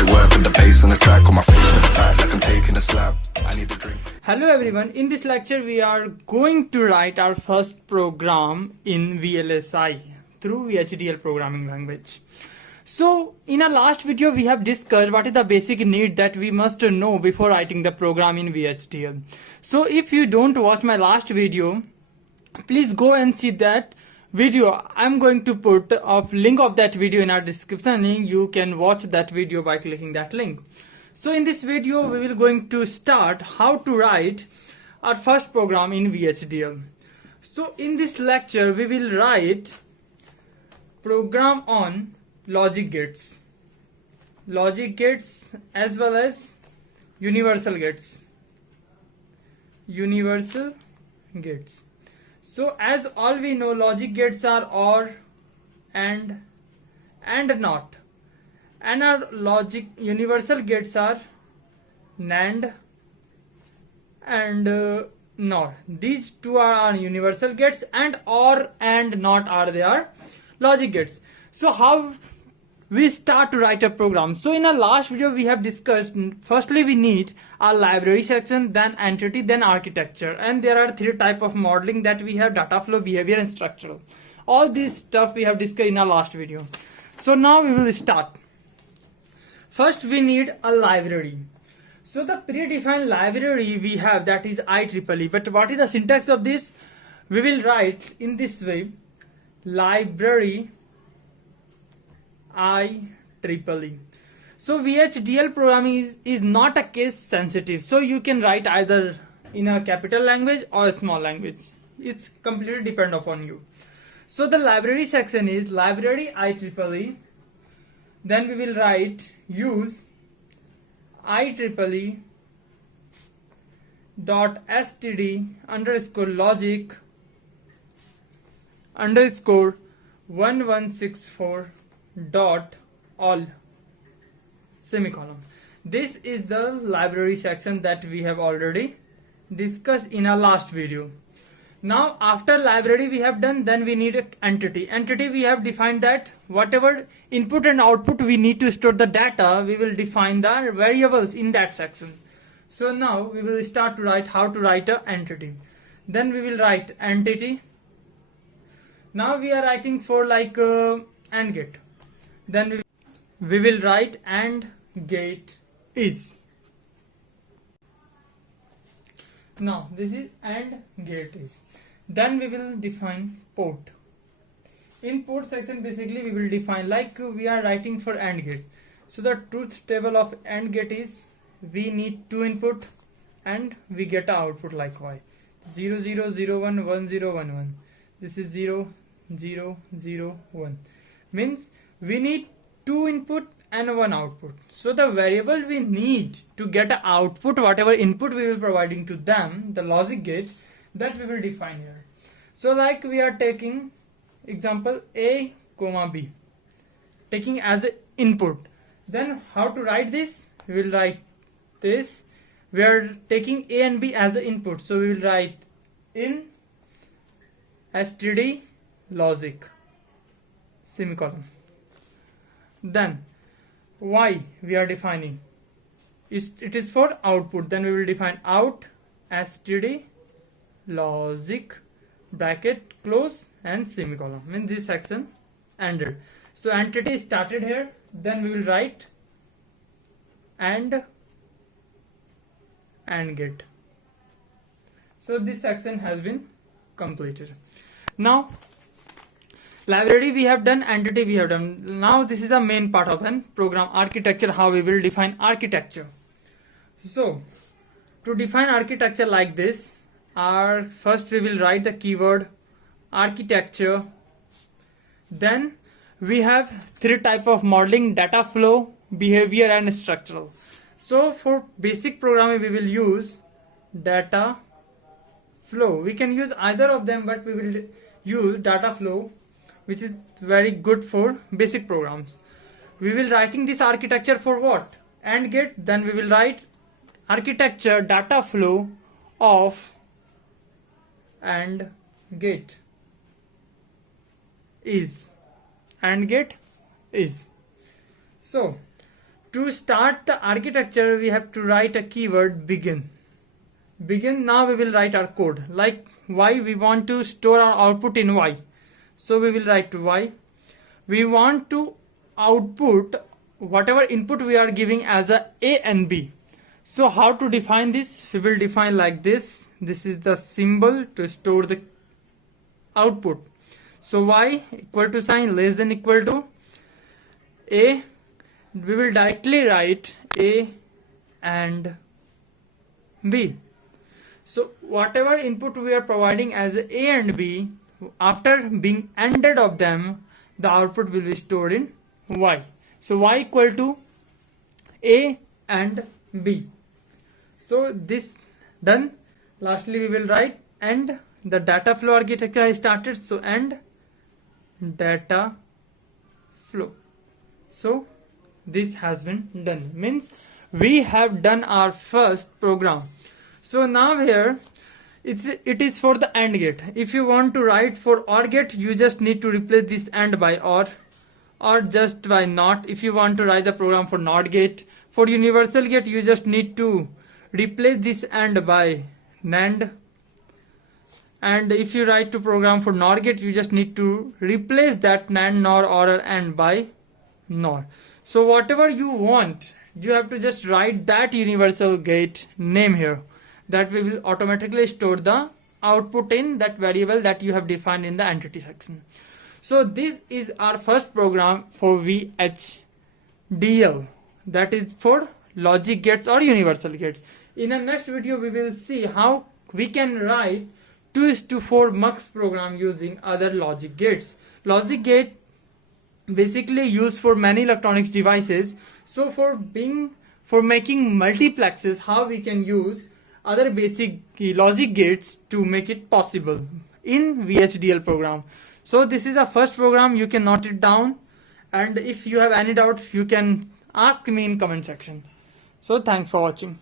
right work with the bass on the track. On my face to the back like I'm taking a slap. I need a drink. Hello everyone, in this lecture we are going to write our first program in VLSI through VHDL programming language. So in our last video we have discussed what is the basic need that we must know before writing the program in VHDL. So if you don't watch my last video, please go and see that video. I'm going to put a link of that video in our description link. You can watch that video by clicking that link. So in this video we will going to start how to write our first program in VHDL. So in this lecture we will write program on logic gates as well as universal gates. So as all we know, logic gates are OR and NOT, and our logic universal gates are NAND and NOR. These two are our universal gates, and OR and NOT are their logic gates. So how we start to write a program? So in our last video we have discussed, firstly we need a library section, then entity, then architecture, and there are three types of modeling that we have: data flow, behavior, and structural. All this stuff we have discussed in our last video. So now we will start. First we need a library. So the predefined library we have, that is IEEE. But what is the syntax of this? We will write in this way: library IEEE. So VHDL programming is not a case sensitive. So you can write either in a capital language or a small language. It's completely depend upon you. So the library section is library IEEE. Then we will write use IEEE dot std underscore logic underscore 1164 dot all semicolon. This is the library section that we have already discussed in our last video. Now after library we have done, then we need an entity. We have defined that whatever input and output we need to store the data, we will define the variables in that section. So now we will start to write how to write an entity. Then we will write entity. Now we are writing for like AND gate. Then we will write AND gate is. Now this is AND gate is. Then we will define port. In port section basically we will define, like we are writing for AND gate. So the truth table of AND gate is we need two input and we get an output like Y. 0 0 0 1 1 0 1 1. This is 0 0 0 1. Means we need two input and one output. So the variable we need to get an output, whatever input we will providing to them, the logic gate, that we will define here. So like we are taking example A comma B, taking as an input. Then how to write this? We will write this. We are taking A and B as an input, so we will write in std logic semicolon. Then Y we are defining it is for output. Then we will define out std logic bracket close and semicolon. Means this section ended. So entity started here. Then we will write AND gate. So this section has been completed. Now library we have done, entity we have done. Now this is the main part of an program: architecture, how we will define architecture. So to define architecture like this, first we will write the keyword architecture. Then we have three types of modeling: data flow, behavior, and structural. So for basic programming we will use data flow. We can use either of them, but we will use data flow, which is very good for basic programs. We will writing this architecture for what? AND gate. Then we will write architecture data flow of AND gate is. AND gate is. So To start the architecture, we have to write a keyword begin. Begin. Now we will write our code. Like y, we want to store our output in y. So we will write y. We want to output whatever input we are giving as a and b. So how to define this? We will define like this. This is the symbol to store the output. So y equal to sign less than equal to a. We will directly write a and b. So whatever input we are providing as a and b, after being ANDed of them, the output will be stored in y. So y equal to a and b. So this done. Lastly we will write and the data flow architecture I started. So and data flow. So this has been done, means we have done our first program. So now here it is for the AND gate. If you want to write for OR gate, you just need to replace this AND by or just by NOT. If you want to write the program for NOT gate, for universal gate you just need to replace this AND by NAND. And if you write to program for NOR gate, you just need to replace that NAND, NOR, or AND by NOR. So whatever you want, you have to just write that universal gate name here. That we will automatically store the output in that variable that you have defined in the entity section. So this is our first program for VHDL, that is for logic gates or universal gates. In the next video we will see how we can write 2:4 mux program using other logic gates. Logic gate basically used for many electronics devices. So for making multiplexes, how we can use other basic logic gates to make it possible in VHDL program. So this is the first program. You can note it down, and if you have any doubt you can ask me in comment section. So thanks for watching.